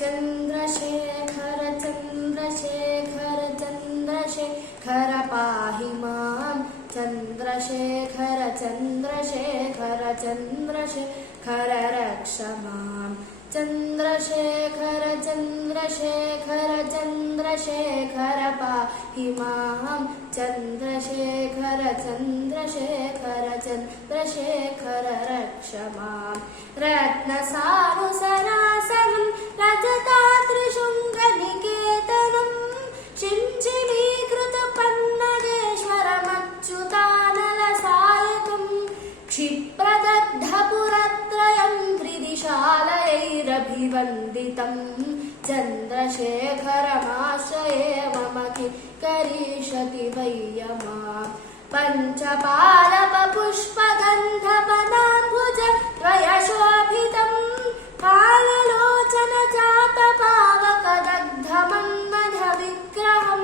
चन्द्रशेखर चन्द्रशेखर चन्द्रशेखर पाहि मां चन्द्रशेखर चन्द्रशेखर चन्द्रशेखर रक्ष मां चन्द्रशेखर चन्द्रशेखर चन्द्रशेखर पाहि मां चन्द्रशेखर चन्द्रशेखर चन्द्रशेखर रक्ष मां रत्नसानुसरासनं रजतात्रिशृङ्गनिकेतनं चिञ्चिनीकृतपन्नगेश्वरमच्युतानलसायकं क्षिप्रदग्धपुरत्रयं त्रिदिशालयैरभिवन्दितं चन्द्रशेखरमाश्रये मम किं करिष्यति वै मां पञ्चपालपपुष्पगन्धपदाम्बुज त्वयशोभितं काललोचनचापपावकदग्धमन्मथविग्रहं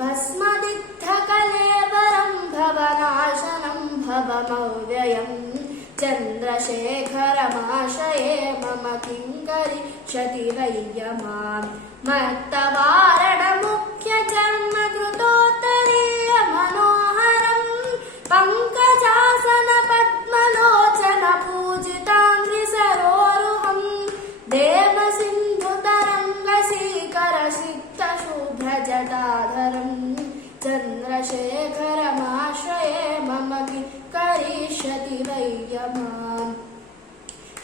भस्मदिग्धकलेवरं भवनाशनं भवमव्ययम् चन्द्रशेखरमाश्रये मम किं करिष्यति वै मां मत्तवारणमुख्यचर्मकृतोत्तरीयमनोहरं पङ्कजासनपद्मलोचनपूजिताङ्घ्रिसरोरुहं देवसिन्धुतरङ्गशीकरसिक्तशुभ्रजटाधरं चन्द्रशेखरमाश्रये मम किं करिष्यति वै मां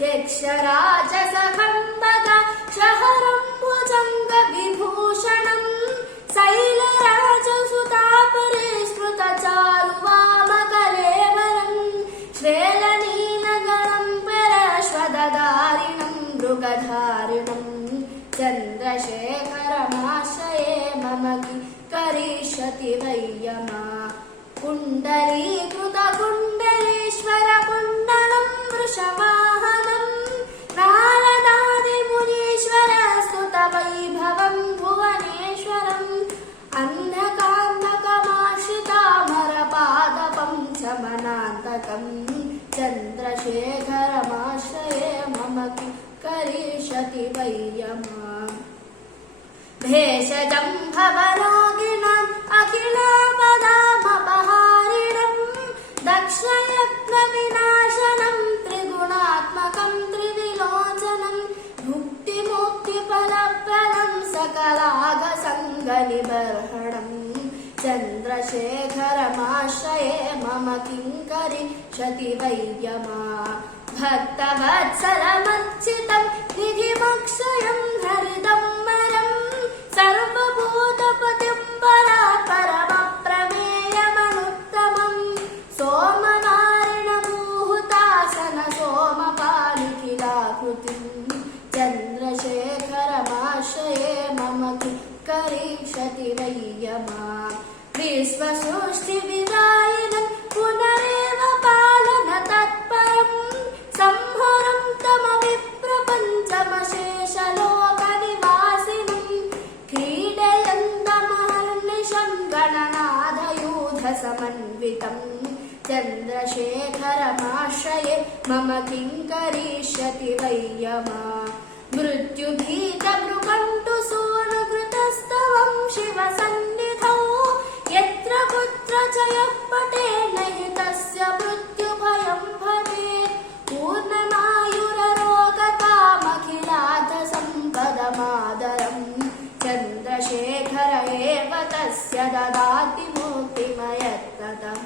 यक्षराजसखम्बगाक्षहरं भुजङ्गविभूषणं शैलराजसुतापरिष्कृतचारुवामकलेवरं श्वेलनीलगणं परश्वदधारिणं मृगधारिणं चन्द्रशेखरमाश्रये मम किं करिष्यति वै मां कुण्डलीकृतकुण्डलीश्वरकुण्डलं वृषवाहनं नारदादिमुनीश्वरस्तुतवैभवं भुवनेश्वरम् अन्धकान्तकमाश्रितामरपादपं चमनान्तकं चन्द्रशेखरमाश्रये मम किं करिष्यति वै मां भेषजं भवरोगिणाम् अखिलापदामपहारिणं दक्षयत्नविनाशनं त्रिगुणात्मकं त्रिविलोचनं भुक्तिमुक्तिफलप्रदं सकलागसङ्गनिबर्हणं चन्द्रशेखरमाश्रये मम किं करिष्यति वै मां भक्तवत्सलमर्चितं निधिमक्षयं हरिदम्बरं सर्वभूतपतिं परमप्रमेयमनुत्तमं सोमनारिणभूहुतासन सोमपालिकिलाकृतिं चन्द्रशेखरमाश्रये मम किं करिष्यति वै मां विश्वसृष्टिविदायिनं पुनरेव पालनतत्परं संहरं तमविप्रपञ्चमशेषलोकनिवासिनं क्रीडयन्तमहर्निशं गणनाथयूथसमन्वितं चन्द्रशेखरमाश्रये मम किं करिष्यति वै मां मृत्युभीतभृकण्टुसूनुकृतस्तवं शिवसन्निधौ यत्र कुत्र च यः पठेत् न हि तस्य मृत्युभयं भवेत् पूर्णमायुररोगकामखिलार्थसम्पदमादरं चन्द्रशेखर एव तस्य ददाति मुक्तिमयत्ततः।